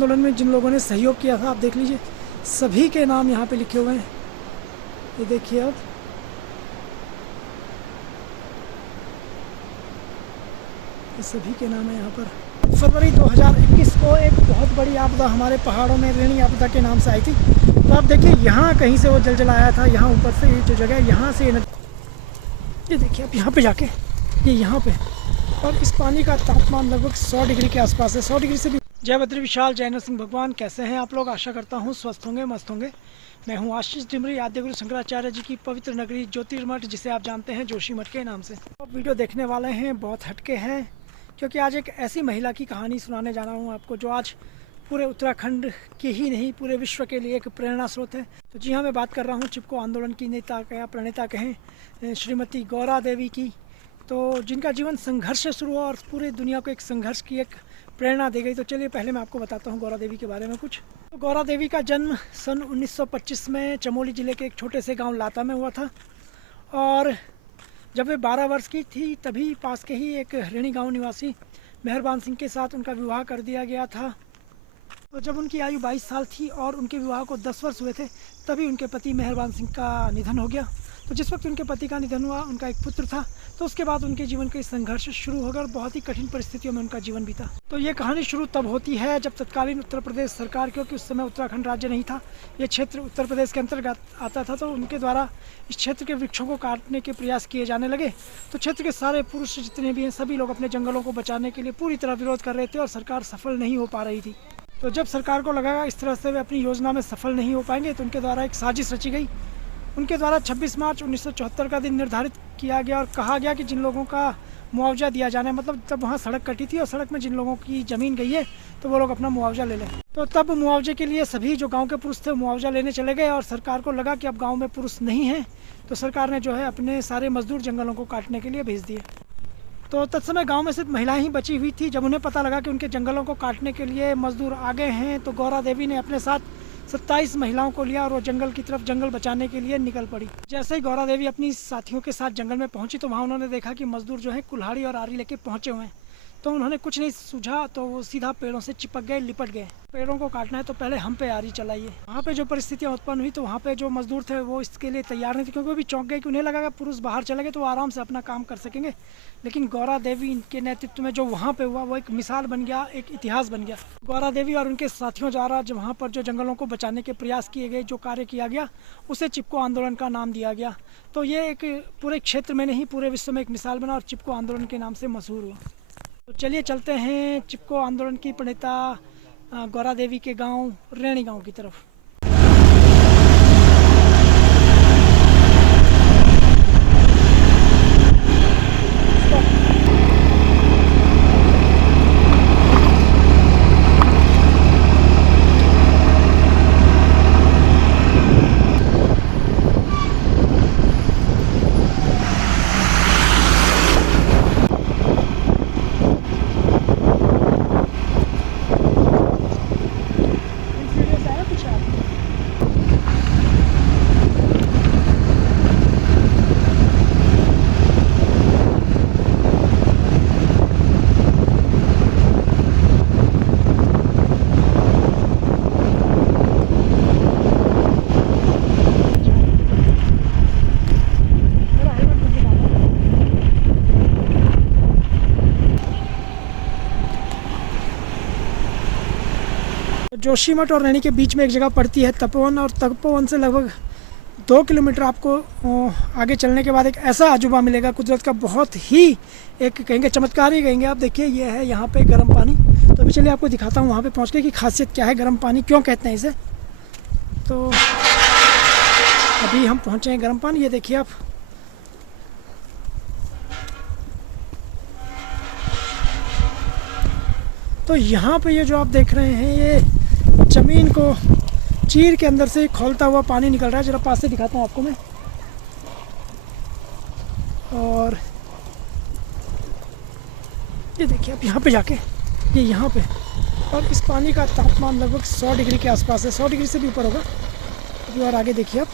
आंदोलन में जिन लोगों ने सहयोग किया था, आप देख लीजिए सभी के नाम यहाँ पे लिखे हुए हैं। ये देखिए आप, ये सभी के नाम है यहाँ पर। फरवरी 2021 को एक बहुत बड़ी आपदा हमारे पहाड़ों में रेणी आपदा के नाम से आई थी। तो आप देखिए यहाँ कहीं से वो जलजला आया था, यहाँ ऊपर से ये जो जगह है यहाँ से ये देखिए आप यहाँ पे जाके, ये यहाँ पे, और इस पानी का तापमान लगभग 100 डिग्री के आसपास है, 100 डिग्री से भी। जय बद्री विशाल, जय नरसिंह भगवान। कैसे हैं आप लोग? आशा करता हूँ स्वस्थ होंगे, मस्त होंगे। मैं हूँ आशीष डिमरी, आद्यगुरु शंकराचार्य जी की पवित्र नगरी ज्योतिर्मठ, जिसे आप जानते हैं जोशी मठ के नाम से। अब वीडियो देखने वाले हैं बहुत हटके हैं, क्योंकि आज एक ऐसी महिला की कहानी सुनाने जा रहा हूँ आपको, जो आज पूरे उत्तराखंड के ही नहीं पूरे विश्व के लिए एक प्रेरणा स्रोत है। तो जी हाँ, मैं बात कर रहा हूँ चिपको आंदोलन की नेता या प्रणेता कहें, श्रीमती गौरा देवी की। तो जिनका जीवन संघर्ष से शुरू हुआ और पूरी दुनिया को एक संघर्ष की एक प्रेरणा दे गई। तो चलिए पहले मैं आपको बताता हूँ गौरा देवी के बारे में कुछ। तो गौरा देवी का जन्म सन 1925 में चमोली ज़िले के एक छोटे से गाँव लाता में हुआ था, और जब वे 12 वर्ष की थी तभी पास के ही एक रेणी गांव निवासी मेहरबान सिंह के साथ उनका विवाह कर दिया गया था। तो जब उनकी आयु 22 साल थी और उनके विवाह को 10 वर्ष हुए थे, तभी उनके पति मेहरबान सिंह का निधन हो गया। तो जिस वक्त उनके पति का निधन हुआ, उनका एक पुत्र था। तो उसके बाद उनके जीवन के संघर्ष शुरू होकर बहुत ही कठिन परिस्थितियों में उनका जीवन बीता। तो ये कहानी शुरू तब होती है जब तत्कालीन उत्तर प्रदेश सरकार, क्योंकि उस समय उत्तराखंड राज्य नहीं था, ये क्षेत्र उत्तर प्रदेश के अंतर्गत आता था, तो उनके द्वारा इस क्षेत्र के वृक्षों को काटने के प्रयास किए जाने लगे। तो क्षेत्र के सारे पुरुष जितने भी हैं, सभी लोग अपने जंगलों को बचाने के लिए पूरी तरह विरोध कर रहे थे, और सरकार सफल नहीं हो पा रही थी। तो जब सरकार को लगा इस तरह से वे अपनी योजना में सफल नहीं हो पाएंगे, तो उनके द्वारा एक साजिश रची गई। उनके द्वारा 26 मार्च 1974 का दिन निर्धारित किया गया और कहा गया कि जिन लोगों का मुआवजा दिया जाना है, मतलब तब वहाँ सड़क कटी थी और सड़क में जिन लोगों की ज़मीन गई है, तो वो लोग अपना मुआवजा ले लें। तो तब मुआवजे के लिए सभी जो गांव के पुरुष थे मुआवजा लेने चले गए, और सरकार को लगा कि अब गांव में पुरुष नहीं हैं, तो सरकार ने जो है अपने सारे मजदूर जंगलों को काटने के लिए भेज दिए। तो तत्समय गांव में सिर्फ महिलाएं ही बची हुई थी। जब उन्हें पता लगा कि उनके जंगलों को काटने के लिए मजदूर आ गए हैं, तो गौरा देवी ने अपने साथ 27 महिलाओं को लिया और वो जंगल की तरफ, जंगल बचाने के लिए निकल पड़ी। जैसे ही गौरा देवी अपनी साथियों के साथ जंगल में पहुंची, तो वहाँ उन्होंने देखा कि मजदूर जो है कुल्हाड़ी और आरी लेके पहुंचे हुए हैं। तो उन्होंने कुछ नहीं सूझा, तो वो सीधा पेड़ों से चिपक गए, लिपट गए। पेड़ों को काटना है तो पहले हम पे आरी चलाइए। वहाँ पे जो परिस्थितियाँ उत्पन्न हुई, तो वहाँ पे जो मजदूर थे वो इसके लिए तैयार नहीं थे, क्योंकि वो भी चौंक गए कि उन्हें लगा कि पुरुष बाहर चले गए तो वो आराम से अपना काम कर सकेंगे। लेकिन गौरा देवी के नेतृत्व में जो वहाँ पे हुआ, वो एक मिसाल बन गया, एक इतिहास बन गया। गौरा देवी और उनके साथियों द्वारा जो वहाँ पर जो जंगलों को बचाने के प्रयास किए गए, जो कार्य किया गया, उसे चिपको आंदोलन का नाम दिया गया। तो ये एक पूरे क्षेत्र में नहीं पूरे विश्व में एक मिसाल बना और चिपको आंदोलन के नाम से मशहूर हुआ। तो चलिए चलते हैं चिपको आंदोलन की प्रणेता गौरा देवी के गांव रेणी गांव की तरफ। जोशीमठ और रेणी के बीच में एक जगह पड़ती है तपोवन, और तपोवन से लगभग 2 किलोमीटर आपको आगे चलने के बाद एक ऐसा अजूबा मिलेगा कुदरत का, बहुत ही एक कहेंगे चमत्कार ही कहेंगे। आप देखिए ये है यहाँ पे गर्म पानी। तो अभी चलिए आपको दिखाता हूँ वहाँ पे पहुँच के कि खासियत क्या है, गर्म पानी क्यों कहते हैं इसे। तो अभी हम पहुँचे हैं गर्म पानी, ये देखिए आप। तो यहाँ पे ये जो आप देख रहे हैं, ये ज़मीन को चीर के अंदर से खौलता हुआ पानी निकल रहा है। जरा पास से दिखाता हूँ आपको मैं। और ये देखिए आप यहाँ पे जाके, ये यहाँ पे, और इस पानी का तापमान लगभग 100 डिग्री के आसपास है, 100 डिग्री से भी ऊपर होगा। अभी और आगे देखिए आप।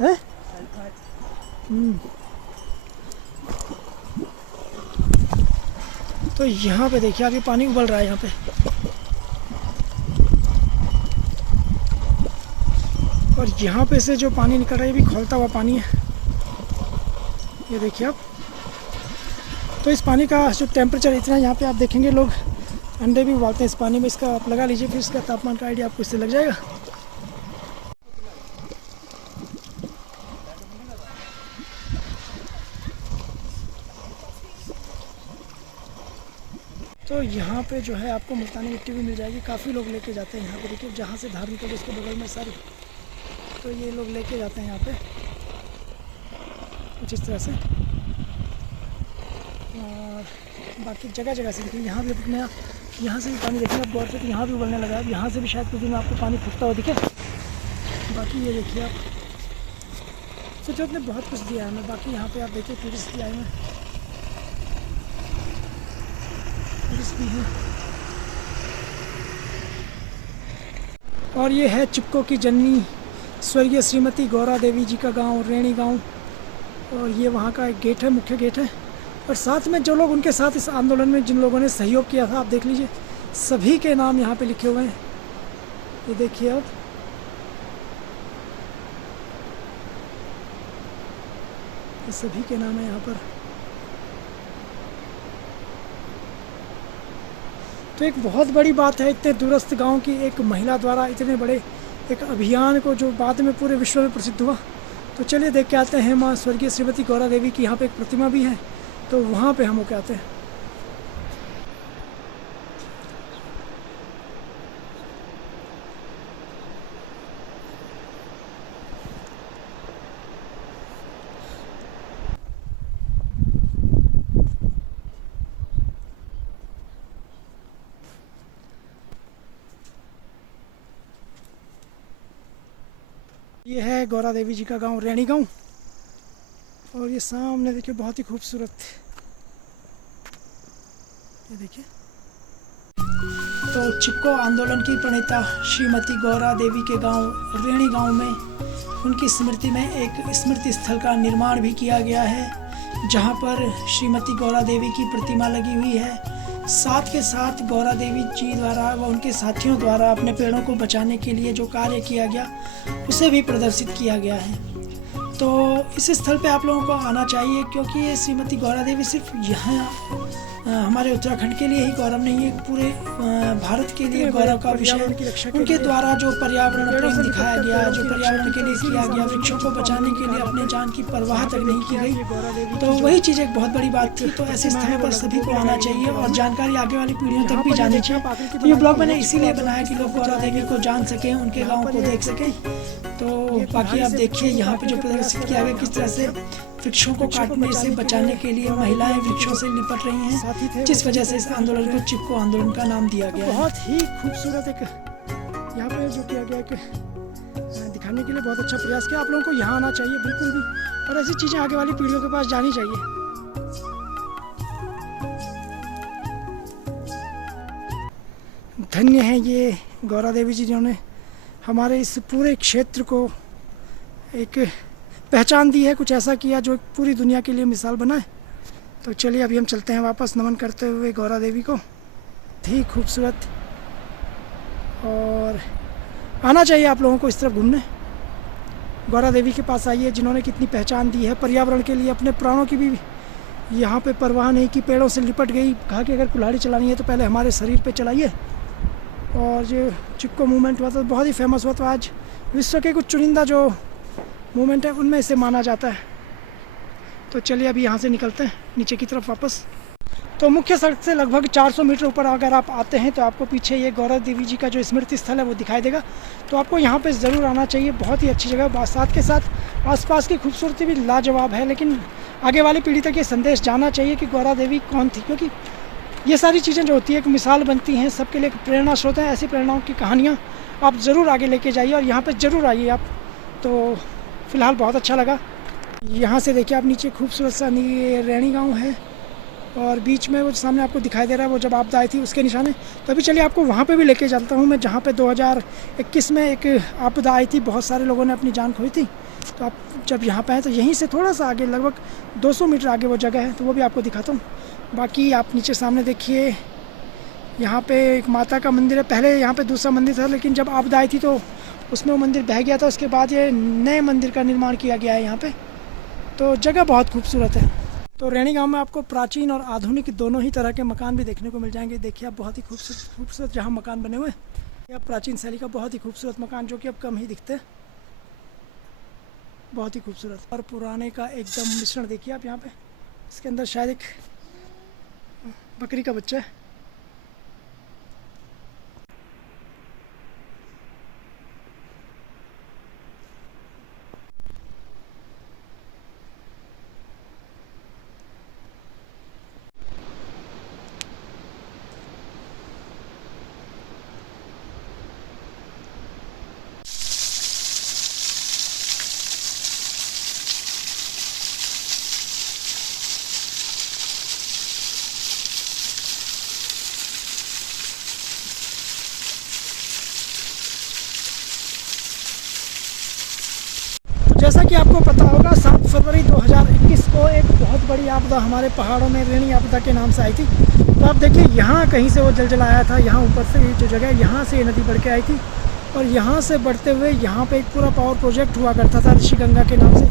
है तो यहाँ पे देखिए अभी पानी उबल रहा है यहाँ पे। और यहाँ पे से जो पानी निकल रहा है ये भी खौलता हुआ पानी है, ये देखिए आप। तो इस पानी का जो टेम्परेचर इतना है, यहाँ पे आप देखेंगे लोग अंडे भी उबालते हैं इस पानी में। इसका आप लगा लीजिए, फिर इसका तापमान का आइडिया आपको इससे लग जाएगा। तो यहाँ पे जो है आपको मुल्तानी मिट्टी भी मिल जाएगी। काफ़ी लोग लेके जाते हैं यहाँ पे, देखिए जहाँ से धार निकल उसके बगल में सारी, तो ये लोग लेके जाते हैं यहाँ पे कुछ इस तरह से। और बाकी जगह जगह से देखिए, यहाँ भी अपने यहाँ से भी पानी देखिए आप गौर से, तो यहाँ भी उबलने लगा है। यहाँ से भी शायद कुछ दिन में आपको पानी फूटता हुआ दिखे। बाकी ये देखिए आप, कुदरत ने बहुत कुछ दिया है हमें। बाकी यहाँ पे आप देखिए टूरिस्ट भी आए हैं, टूरिस्ट भी हैं। और ये है चिपको की जननी स्वर्गीय श्रीमती गौरा देवी जी का गांव, रेणी गांव। और ये वहाँ का एक गेट है, मुख्य गेट है। और साथ में जो लोग उनके साथ इस आंदोलन में जिन लोगों ने सहयोग किया था, आप देख लीजिए सभी के नाम यहाँ पे लिखे हुए हैं। ये देखिए आप, ये सभी के नाम है यहाँ पर। तो एक बहुत बड़ी बात है इतने दूरस्थ गांव की एक महिला द्वारा इतने बड़े एक अभियान को, जो बाद में पूरे विश्व में प्रसिद्ध हुआ। तो चलिए देख के आते हैं। माँ स्वर्गीय श्रीमती गौरा देवी की यहाँ पे एक प्रतिमा भी है, तो वहाँ पे हम होके आते हैं। ये है गौरा देवी जी का गांव, रेणी गांव। और ये सामने देखिए बहुत ही खूबसूरत, ये देखिए। तो चिपको आंदोलन की प्रणेता श्रीमती गौरा देवी के गांव रेणी गांव में उनकी स्मृति में एक स्मृति स्थल का निर्माण भी किया गया है, जहां पर श्रीमती गौरा देवी की प्रतिमा लगी हुई है। साथ के साथ गौरा देवी जी द्वारा व उनके साथियों द्वारा अपने पेड़ों को बचाने के लिए जो कार्य किया गया उसे भी प्रदर्शित किया गया है। तो इस स्थल पे आप लोगों को आना चाहिए, क्योंकि ये श्रीमती गौरा देवी सिर्फ यहाँ हमारे उत्तराखंड के लिए ही गौरव नहीं है, पूरे भारत के लिए गौरव का विषय। उनके द्वारा जो पर्यावरण प्रेम दिखाया गया, जो पर्यावरण के लिए किया गया, वृक्षों को बचाने के लिए अपने जान की परवाह तक नहीं की गई, तो वही चीज़ एक बहुत बड़ी बात थी। तो ऐसे स्थलों पर सभी को आना चाहिए और जानकारी आगे वाली पीढ़ियों तक भी जानी चाहिए। तो ये ब्लॉग मैंने इसीलिए बनाया कि लोग गौरा देवी को जान सकें, उनके गाँव को देख सकें। तो बाकी आप देखिए यहाँ पे जो प्रदर्शित किया गया, किस तरह से वृक्षों को काटने से बचाने के लिए महिलाएं वृक्षों से निपट रही हैं, जिस वजह से इस आंदोलन को चिपको आंदोलन का नाम दिया गया। बहुत ही खूबसूरत एक यहाँ पे जो किया गया कि दिखाने के लिए बहुत अच्छा प्रयास किया। आप लोगों को यहाँ आना चाहिए बिल्कुल भी, और ऐसी चीज़ें आगे वाली पीढ़ियों के पास जानी चाहिए। धन्य है ये गौरा देवी जी, जिन्होंने हमारे इस पूरे क्षेत्र को एक पहचान दी है, कुछ ऐसा किया जो पूरी दुनिया के लिए मिसाल बना है। तो चलिए अभी हम चलते हैं वापस, नमन करते हुए गौरा देवी को। ही खूबसूरत, और आना चाहिए आप लोगों को इस तरफ घूमने। गौरा देवी के पास आइए, जिन्होंने कितनी पहचान दी है पर्यावरण के लिए, अपने प्राणों की भी यहाँ पे परवाह नहीं की, पेड़ों से लिपट गई। कहा कि अगर कुल्हाड़ी चलानी है तो पहले हमारे शरीर पे चलाइए। और जो चिपको मूवमेंट हुआ था बहुत ही फेमस हुआ, तो आज विश्व के कुछ चुनिंदा जो मूवमेंट है उनमें इसे माना जाता है। तो चलिए अभी यहाँ से निकलते हैं नीचे की तरफ वापस। तो मुख्य सड़क से लगभग 400 मीटर ऊपर अगर आप आते हैं तो आपको पीछे ये गौरा देवी जी का जो स्मृति स्थल है वो दिखाई देगा। तो आपको यहाँ पे ज़रूर आना चाहिए, बहुत ही अच्छी जगह। साथ के साथ आसपास की खूबसूरती भी लाजवाब है, लेकिन आगे वाली पीढ़ी तक ये संदेश जाना चाहिए कि गौरा देवी कौन थी, क्योंकि ये सारी चीज़ें जो होती है एक मिसाल बनती हैं, सबके लिए प्रेरणा स्रोत है। ऐसी प्रेरणाओं की कहानियाँ आप ज़रूर आगे लेके जाइए और यहाँ पर ज़रूर आइए आप। तो फ़िलहाल बहुत अच्छा लगा। यहाँ से देखिए आप नीचे खूबसूरत सा रेणी गांव है, और बीच में वो सामने आपको दिखाई दे रहा है वो जब आपदा आई थी उसके निशाने। तो अभी चलिए आपको वहाँ पे भी लेके चलता हूँ मैं, जहाँ पे 2021 में एक आपदा आई थी, बहुत सारे लोगों ने अपनी जान खोई थी। तो आप जब यहाँ पे आए तो यहीं से थोड़ा सा आगे लगभग 200 मीटर आगे वो जगह है, तो वो भी आपको दिखाता हूँ। बाकी आप नीचे सामने देखिए, यहाँ पे एक माता का मंदिर है। पहले यहाँ पे दूसरा मंदिर था, लेकिन जब आपदा आई थी तो उसमें वो मंदिर बह गया था। उसके बाद ये नए मंदिर का निर्माण किया गया है यहाँ पे। तो जगह बहुत खूबसूरत है। तो रैणी गांव में आपको प्राचीन और आधुनिक दोनों ही तरह के मकान भी देखने को मिल जाएंगे। देखिए आप, बहुत ही खूबसूरत जहाँ मकान बने हुए हैं, यह प्राचीन शैली का बहुत ही खूबसूरत मकान, जो कि अब कम ही दिखते हैं। बहुत ही खूबसूरत और पुराने का एकदम मिश्रण देखिए आप यहाँ पे। इसके अंदर शायद एक बकरी का बच्चा है। जैसा कि आपको पता होगा, 7 फरवरी 2021 को एक बहुत बड़ी आपदा हमारे पहाड़ों में रैणी आपदा के नाम से आई थी। तो आप देखिए, यहाँ कहीं से वो जल आया था। यहाँ ऊपर से ये जो जगह है, यहाँ से ये नदी बढ़ के आई थी और यहाँ से बढ़ते हुए यहाँ पे एक पूरा पावर प्रोजेक्ट हुआ करता था ऋषिगंगा के नाम से।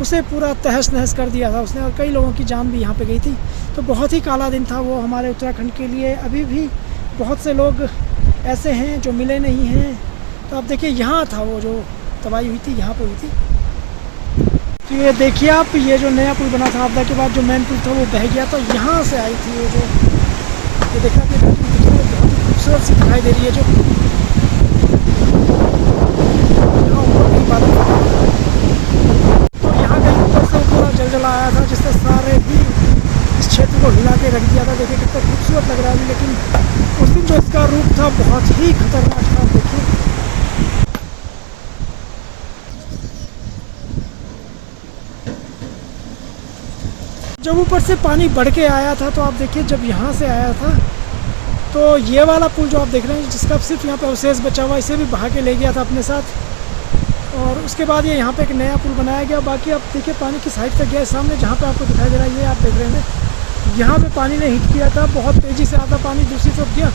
उसे पूरा तहस नहस कर दिया था उसने, और कई लोगों की जान भी यहाँ पे गई थी। तो बहुत ही काला दिन था वो हमारे उत्तराखंड के लिए। अभी भी बहुत से लोग ऐसे हैं जो मिले नहीं हैं। तो आप देखिए, यहाँ था वो जो तबाही हुई थी, यहाँ पर हुई थी। तो ये देखिए आप, ये जो नया पुल बना था आपदा के बाद, जो मेन पुल था वो बह गया। तो यहाँ से आई थी वो जो, ये देखा कि बहुत ही खूबसूरत सी दिखाई दे रही है। जो यहाँ ऊपर कहीं बादल, तो यहाँ कहीं ऊपर से पूरा जल आया था, जिससे सारे ही इस क्षेत्र को हिला के रख दिया था। देखिए कितना खूबसूरत लग रहा है। लेकिन उस दिन जो इसका रूप था बहुत ही खतरनाक था। देखिए जब ऊपर से पानी बढ़ के आया था, तो आप देखिए जब यहाँ से आया था, तो ये वाला पुल जो आप देख रहे हैं, जिसका सिर्फ यहाँ पे अवशेष बचा हुआ, इसे भी बहा के ले गया था अपने साथ। और उसके बाद ये यहाँ पे एक नया पुल बनाया गया। बाकी आप देखिए, पानी किस हाइट तक गया है। सामने जहाँ पे आपको दिखाई दे रहा है, ये आप देख रहे हैं, यहाँ पे पानी ने हिट किया था। बहुत तेज़ी से आता पानी दूसरी तरफ गया,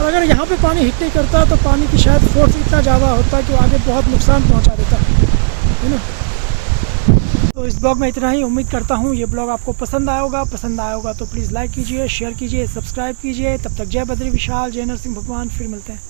और अगर यहाँ पे पानी हिट नहीं करता तो पानी की शायद फोर्स इतना ज़्यादा होता कि वो आगे बहुत नुकसान पहुँचा देता, है ना। तो इस ब्लॉग में इतना ही। उम्मीद करता हूँ ये ब्लॉग आपको पसंद आया होगा। पसंद आया होगा तो प्लीज़ लाइक कीजिए, शेयर कीजिए, सब्सक्राइब कीजिए। तब तक जय बद्री विशाल, जय नरसिंह भगवान। फिर मिलते हैं।